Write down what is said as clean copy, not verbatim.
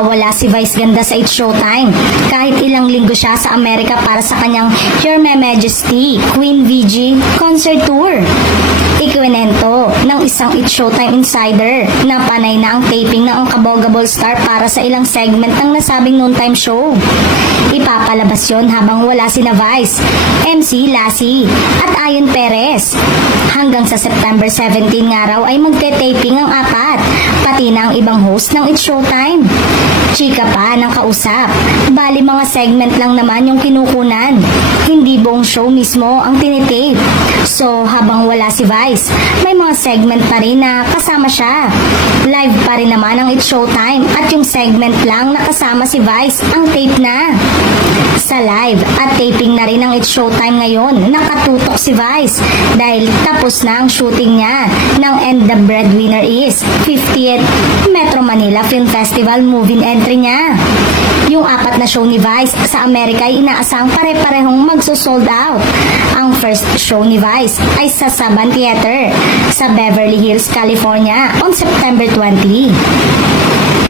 Mawawala si Vice Ganda sa It's Showtime. Kahit ilang linggo siya sa Amerika para sa kanyang Your Majesty Queen VG Concert Tour. Ikwinento ng isang It's Showtime insider na panay na ang taping ng Unkabogable Star para sa ilang segment ng nasabing noontime show. Ipapalabas yon habang wala sina Vice, MC Lassie at Ayon Perez. Hanggang sa September 17 nga raw ay magte-taping ang apat, pati na ang ibang host ng It's Showtime. Chika pa ng kausap, bali mga segment lang naman yung kinukunan, hindi buong show mismo ang tinitape. So habang wala si Vice, may mga segment pa rin na kasama siya. Live pa rin naman ang It's Showtime at yung segment lang na kasama si Vice ang tape na. Sa live at taping na rin ang It's Showtime ngayon, nakatutok si Vice dahil tapos na ang shooting niya ng And the Breadwinner Is 50th Metro Manila Film Festival movie entry niya. Yung apat na show ni Vice sa Amerika ay inaasang pare-parehong magso-sold out. Ang first show ni Vice ay sa Saban Theater sa Beverly Hills, California on September 20.